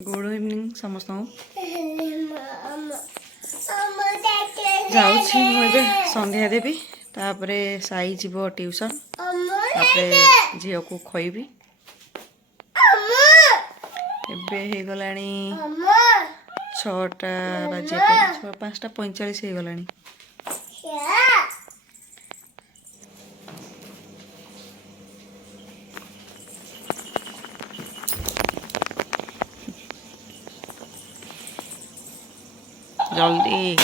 Good evening समस्त जाऊँ मुझे संध्या देवी तापर साई जीव ट्यूशन तापर झील को खोईबी एबे गला 6टा बाजे 5:45 हो गला। जल्दी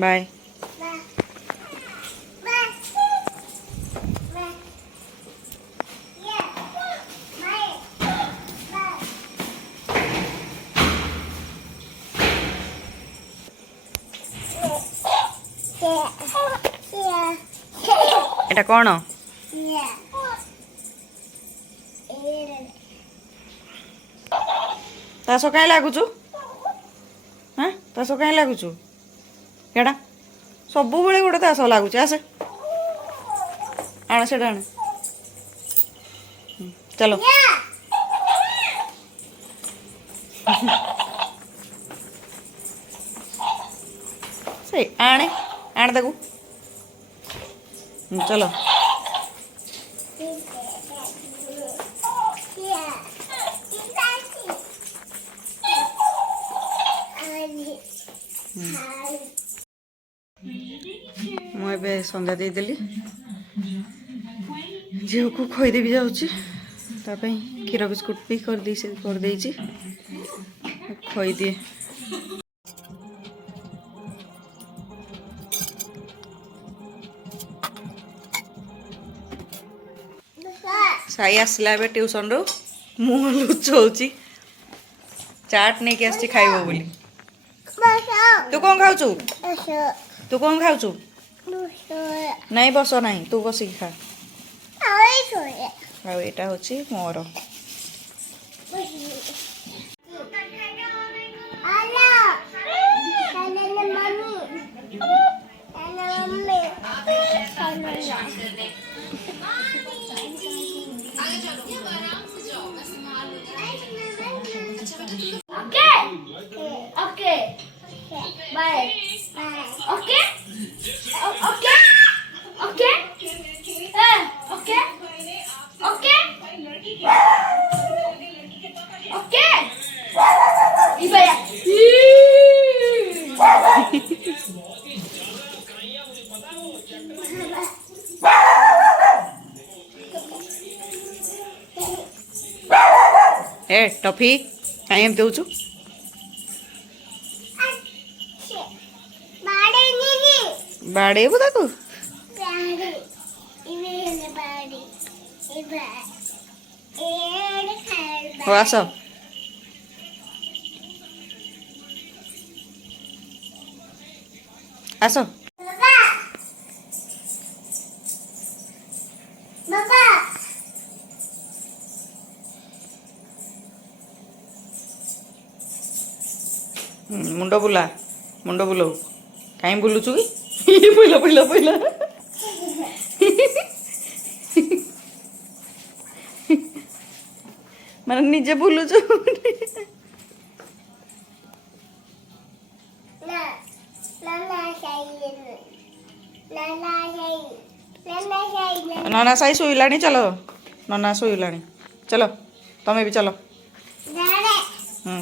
बाय। एटा कौन तास कहीं लगुचु हाँ तास कहीं लगुचु केड़ा सब बेले गोटे तास लगुच आसे आण से आण चलो से आने आण देखू चलो मुझे संध्या देदेली झील को खोईदेवी जाऊँगी क्षीर बिस्कुट भी कर खोई दिए। साई आसला ट्यूशन रू मुह लुचाऊँ चाट नहीं आस खाइब बोली। तू कौन खाऊ तू कौन खाऊ नहीं बस नहीं तू बसिक खा आईटा हूँ मोर ए टॉफी कहीं एम दौचु बाड़ेबू ताकू हो आस आस मुंड बुला मुंड बुलाऊ कहीं बुलुचु कि बुला बुला बुला मैंने निजे बुलुचु नना साई शुला चलो नना शुला चलो तमें भी चलो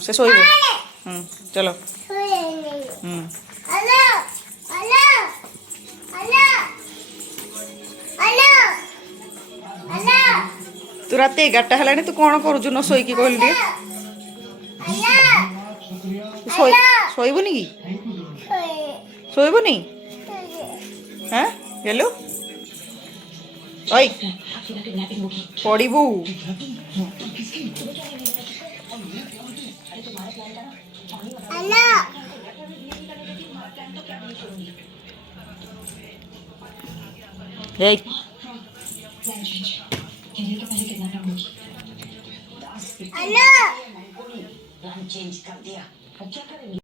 से शोब चलो तू रात 11टा है तू कौन करुचु न शोक कहल शोबुनि कि शोबुनि हाँ हेलो ओई पड़बू हेलो